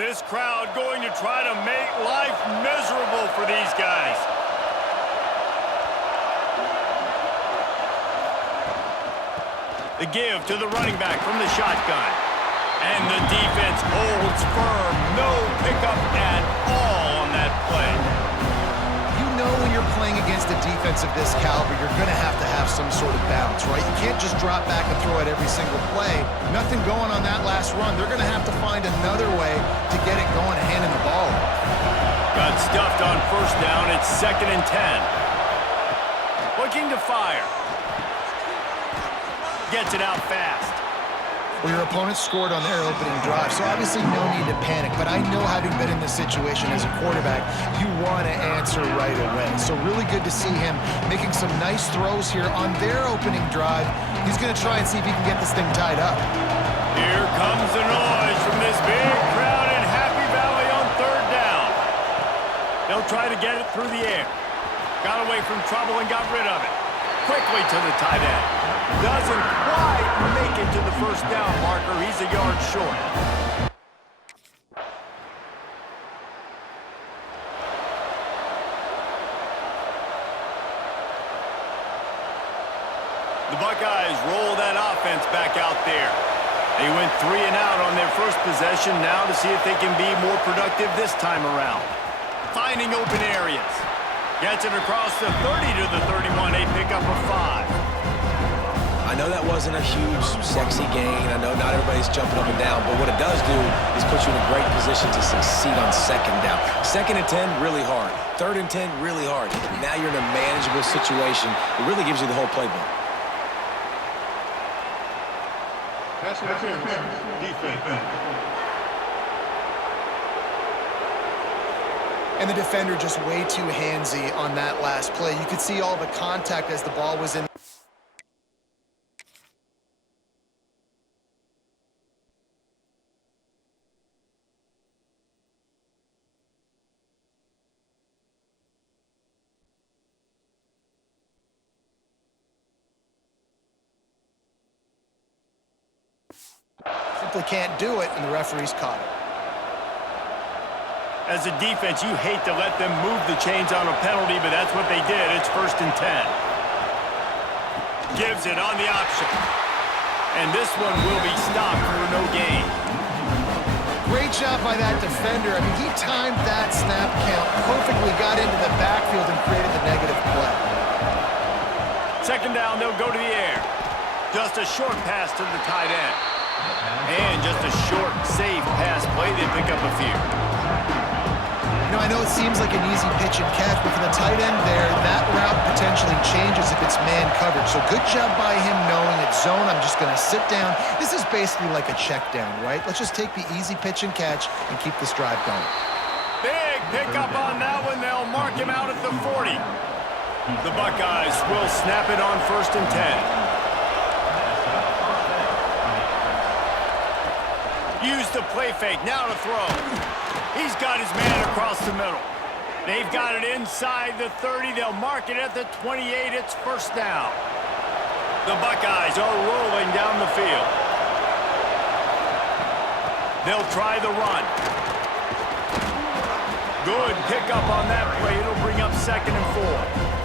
This crowd going to try to make life miserable for these guys. The give to the running back from the shotgun. And the defense holds firm. No pickup at all on that play. You know when you're playing against a defense of this caliber, you're going to have some sort of balance, right? You can't just drop back and throw it every single play. Nothing going on that last run. They're going to have to find another way to get it going and handing the ball. Got stuffed on first down. It's 2nd and 10. Looking to fire. Gets it out fast. Well, your opponent scored on their opening drive, so obviously no need to panic. But I know, having been in this situation as a quarterback, you want to answer right away. So really good to see him making some nice throws here on their opening drive. He's going to try and see if he can get this thing tied up. Here comes the noise from this big crowd in Happy Valley on 3rd down. They'll try to get it through the air. Got away from trouble and got rid of it. Quickly to the tight end. Doesn't quite make it to the first down marker. He's a yard short. The Buckeyes roll that offense back out there. They went 3 and out on their first possession. Now to see if they can be more productive this time around. Finding open areas. Gets it across the 30 to the 31. A pickup of 5. I know that wasn't a huge, sexy gain. I know not everybody's jumping up and down, but what it does do is put you in a great position to succeed on 2nd down. 2nd and 10, really hard. 3rd and 10, really hard. Now you're in a manageable situation. It really gives you the whole playbook. Defense. And the defender just way too handsy on that last play. You could see all the contact as the ball was in. Simply can't do it, and the referee's caught it. As a defense, you hate to let them move the chains on a penalty, but that's what they did. It's 1st and 10. Gives it on the option. And this one will be stopped for no gain. Great job by that defender. I mean, he timed that snap count perfectly, got into the backfield and created the negative play. 2nd down, they'll go to the air. Just a short pass to the tight end. And just a short, safe pass play. They pick up a few. You know, I know it seems like an easy pitch and catch, but for the tight end there, that route potentially changes if it's man covered. So good job by him knowing it's zone. I'm just going to sit down. This is basically like a check down, right? Let's just take the easy pitch and catch and keep this drive going. Big pickup on that one. They'll mark him out at the 40. The Buckeyes will snap it on 1st and 10. Use the play fake, now to throw. He's got his man across the middle. They've got it inside the 30. They'll mark it at the 28. It's 1st down. The Buckeyes are rolling down the field. They'll try the run. Good pickup on that play. It'll bring up 2nd and 4.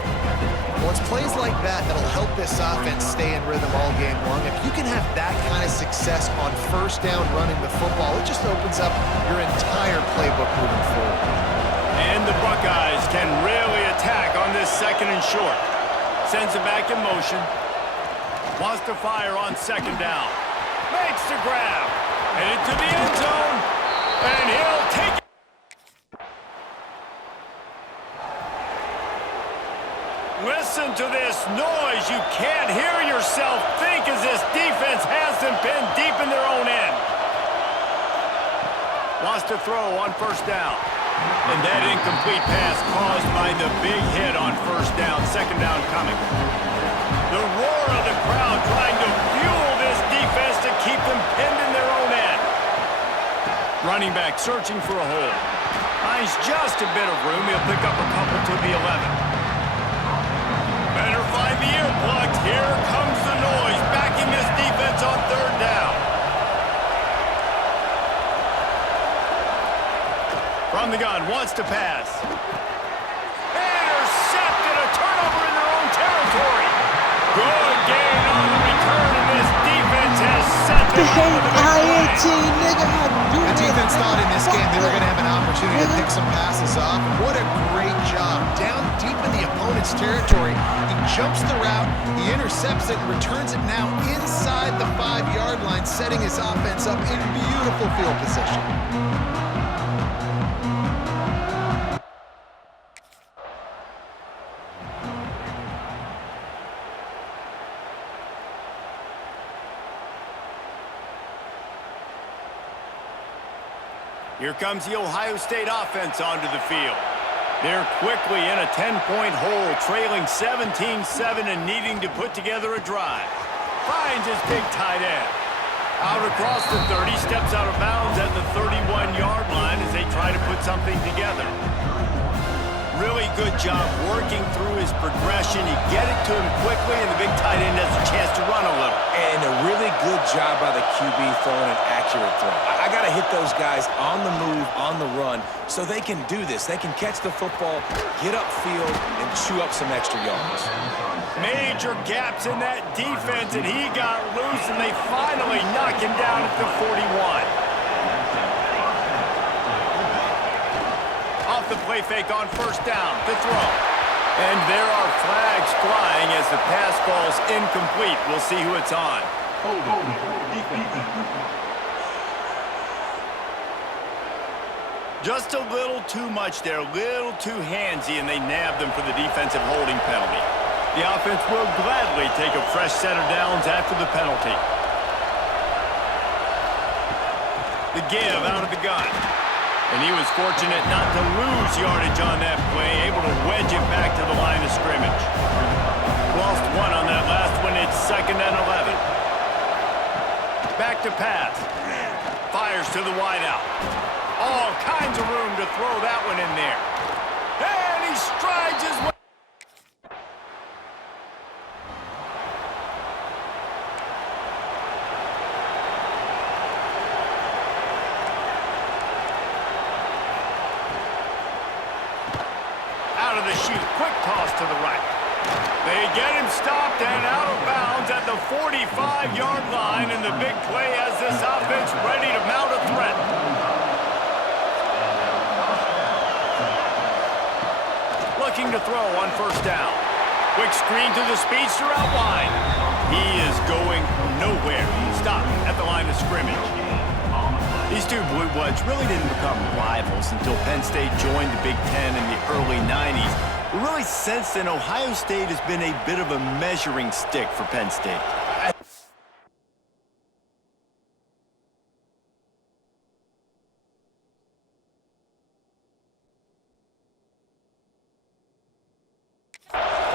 Well, it's plays like that that'll help this offense stay in rhythm all game long. If you can have that kind of success on 1st down running the football, it just opens up your entire playbook moving forward. And the Buckeyes can really attack on this 2nd and short. Sends it back in motion. Wants to fire on 2nd down. Makes the grab. Headed to the end zone. And he'll take it. Listen to this noise. You can't hear yourself think as this defense has them pinned deep in their own end. Wants to throw on 1st down. And that incomplete pass caused by the big hit on 1st down. 2nd down coming. The roar of the crowd trying to fuel this defense to keep them pinned in their own end. Running back searching for a hole. Finds just a bit of room. He'll pick up a couple to the 11. Better find the earplugs. Here comes the noise, backing this defense on 3rd down. From the gun, wants to pass. Intercepted, a turnover in their own territory. Good gain on the return, and this defense has set them up with a big play. The defense thought in this game they were going to have an opportunity to pick some passes off. What a great job. Down deep in the opponent's territory, he jumps the route, he intercepts it, and returns it now inside the 5-yard line, setting his offense up in beautiful field position. Here comes the Ohio State offense onto the field. They're quickly in a 10-point hole, trailing 17-7 and needing to put together a drive. Finds his big tight end. Out across the 30, steps out of bounds at the 31-yard line as they try to put something together. Really good job working through his progression. You get it to him quickly, and the big tight end has a chance to run a little. And a really good job by the QB throwing an accurate throw. I got to hit those guys on the move, on the run, so they can do this. They can catch the football, get upfield, and chew up some extra yards. Major gaps in that defense, and he got loose, and they finally knock him down at the 41. Off the play fake on first down to throw. And there are flags flying as the pass ball's incomplete. We'll see who it's on. Just a little too much there, a little too handsy, and they nabbed them for the defensive holding penalty. The offense will gladly take a fresh set of downs after the penalty. The give out of the gun. And he was fortunate not to lose yardage on that play, able to wedge it back to the line of scrimmage. Lost one on that last one. It's 2nd and 11. Back to pass. Fires to the wideout. All kinds of room to throw that one in there. And he strides his way. Out of the chute, quick toss to the right. They get him stopped and out of bounds at the 45-yard line, and the big play has this offense ready to mount a threat. Looking to throw on first down. Quick screen to the speedster out wide. He is going nowhere. Stop at the line of scrimmage. These two Blue Bloods really didn't become rivals until Penn State joined the Big Ten in the early 90s. But really, since then, Ohio State has been a bit of a measuring stick for Penn State.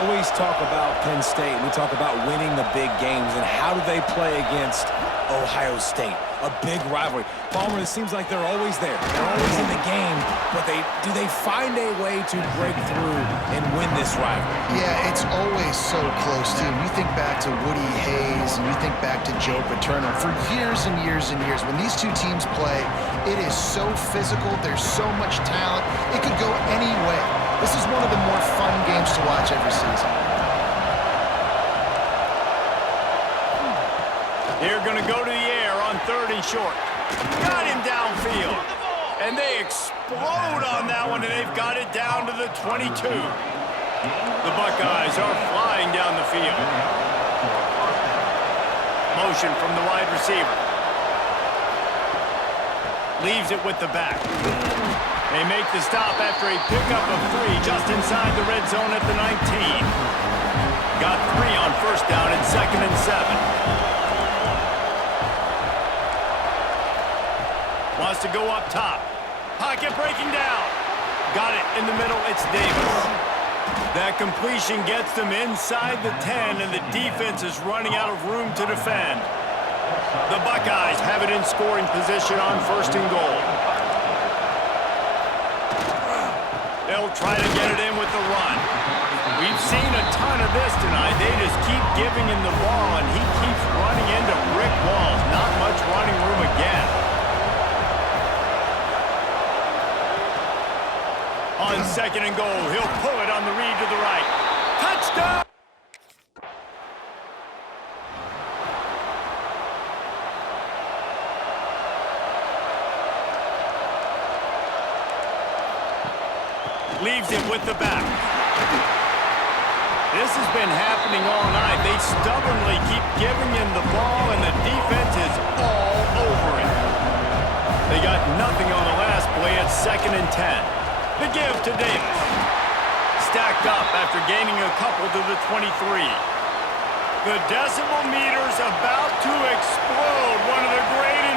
Always talk about Penn State. We talk about winning the big games, and how do they play against Ohio State? A big rivalry. Palmer, it seems like they're always there. They're always in the game, but do they find a way to break through and win this rivalry? Yeah, it's always so close, too. You think back to Woody Hayes, and you think back to Joe Paterno. For years and years and years, when these two teams play, it is so physical. There's so much talent. It could go any way. This is one of the more fun games to watch every season. They're going to go to the air on 3rd and short. Got him downfield. And they explode on that one, and they've got it down to the 22. The Buckeyes are flying down the field. Motion from the wide receiver. Leaves it with the back. They make the stop after a pickup of 3 just inside the red zone at the 19. Got 3 on first down and 2nd and 7. Wants to go up top. Pocket breaking down. Got it in the middle. It's Davis. That completion gets them inside the 10, and the defense is running out of room to defend. The Buckeyes have it in scoring position on 1st and goal. They'll try to get it in with the run. We've seen a ton of this tonight. They just keep giving him the ball, and he keeps running into brick walls. Not much running room again. second and goal. He'll pull it on the read to the right. Touchdown! Leaves it with the back. This has been happening all night. They stubbornly keep giving him the ball, and the defense is all over it. They got nothing on the last play at 2nd and 10. The give to Davis. Stacked up after gaining a couple to the 23. The decimal meter's about to explode. One of the greatest